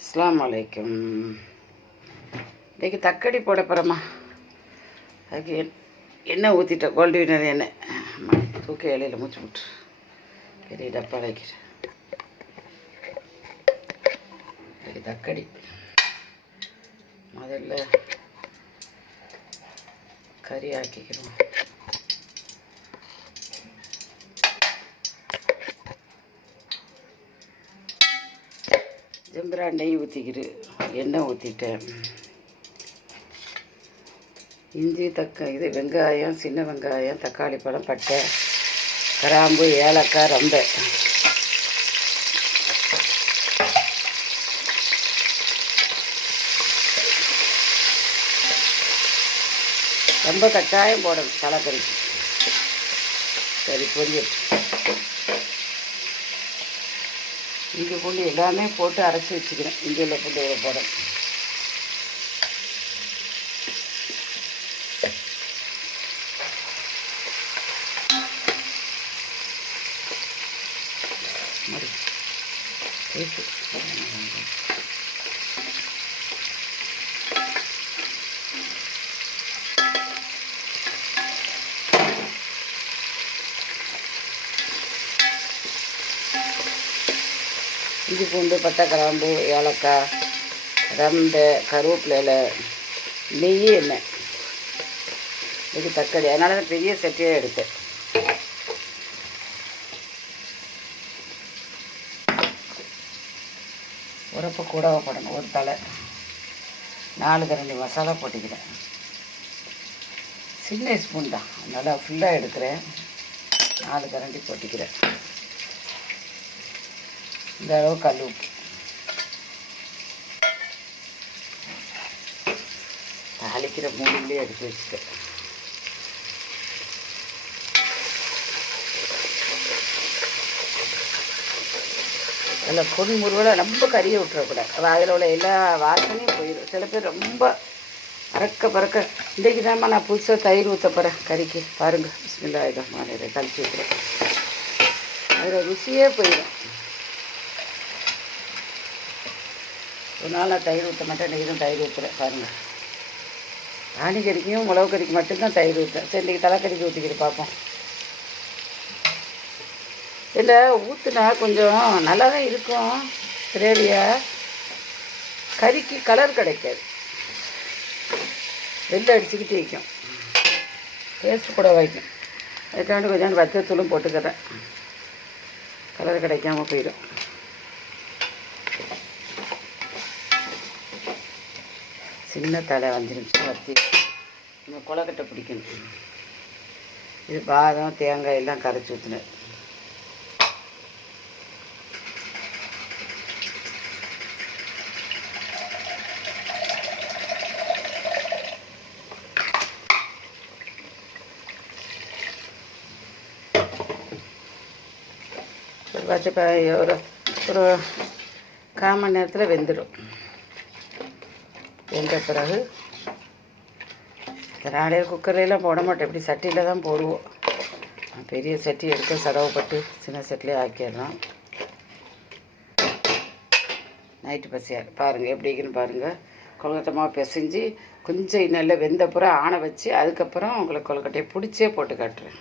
அஸ்ஸலாமு அலைக்கும். இன்றைக்கி தக்காளி போட போகிறோம்மா. அதுக்கு எண்ணெய் ஊற்றிட்டேன், கோல்டு வினர் எண்ணெய். தூக்க இலையில் மூச்சு விட்டு பெரிய டப்பா வைக்கிறேன். இன்றைக்கி தக்காளி முதல்ல கறி ஆக்கிக்கிறோம். ஜம்பரா நெய் ஊற்றிக்கிட்டு எண்ணெய் ஊற்றிட்டேன். இஞ்சி இது வெங்காயம், சின்ன வெங்காயம், தக்காளி பழம், பட்டை, கிராம்பு, ஏலக்காய், ரம்பை. ரொம்ப கட்டாயம் போடணும் தலைக்கறிக்கு. சரி, பொரியல். இஞ்சி பூண்டு எல்லாமே போட்டு அரைச்சி வச்சுக்கிறேன். இஞ்சியில் பூண்டு போடணும். இஞ்சி பூண்டு, பட்டை, கிராம்பு, ஏலக்காய், ரம்பை, கருவேப்பிலை, நெய், எண்ணெய். இது தக்காளி, அதனால தான் பெரிய சட்டியாக எடுத்தேன். உரப்பு கூடவை போடணும். ஒரு தலை 4 கரண்டி மசாலா போட்டுக்கிறேன். சின்ன ஸ்பூன் தான், நல்லா ஃபுல்லாக எடுக்கிறேன். 4 கரண்டி போட்டுக்கிறேன். இந்த அளவு கல் உப்பு. தாளிக்கிற மூடிலே எடுத்து வச்சுட்டேன். அதில் பொன் முருவலை ரொம்ப கறியை விட்டுறக்கூடாது. அதில் உள்ள எல்லா வாசனையும் போயிடும். சில பேர் ரொம்ப பறக்க. இன்றைக்கி தான்மா நான் புதுசாக தயிர் ஊற்ற போகிறேன் கறிக்கு. பாருங்கள், பிஸ்மில்லாஹிர் இதை கழிச்சு விட்டுறேன். அதில் ருசியே போயிடும். ஒரு நாள் நான் தயிர் ஊற்ற மாட்டேன், இன்றைக்கி தான் தயிர் ஊற்றுறேன். பாருங்கள், ஆணி கறிக்கும் மிளகு கறிக்கு மட்டும்தான் தயிர் ஊற்றேன். சரி, இன்றைக்கி தலைக்கறிக்கு ஊற்றிக்கிட்டு பார்ப்போம். இல்லை, ஊற்றுனா கொஞ்சம் நல்லா தான் இருக்கும் கிரேவியாக. கறிக்கு கலர் கிடைக்காது, வெள்ளை அடிச்சுக்கிட்டு வைக்கும், டேஸ்ட் கூட வைக்கும். அதுக்காண்டு கொஞ்சம் வத்தத்தூளும் போட்டுக்கிறேன். கலர் கிடைக்காம போயிடும். சின்ன தலை வந்துருந்துச்சு வத்தி. நம்ம கொலக்கட்டை பிடிக்கணும். இது பாதம், தேங்காய் எல்லாம் கரைச்சி ஊற்றினேன். வச்சு ஒரு 1/4 மணி நேரத்தில் வெந்துடும். வெந்த பிறகு நாளைய குக்கர்லாம் போட மாட்டோம், இப்படி சட்டியில் தான் போடுவோம். பெரிய சட்டி எடுக்க சடவுப்பட்டு சின்ன சட்டிலே ஆக்கிடலாம். நைட்டு பசியாக பாருங்கள் எப்படி இருக்குன்னு பாருங்கள். கொழுக்கட்டமாக பிசைஞ்சு கொஞ்சம் நல்லா வெந்த பிறகு ஆணை வச்சு அதுக்கப்புறம் உங்களுக்கு கொழுக்கட்டையை பிடிச்சே போட்டு காட்டுறேன்.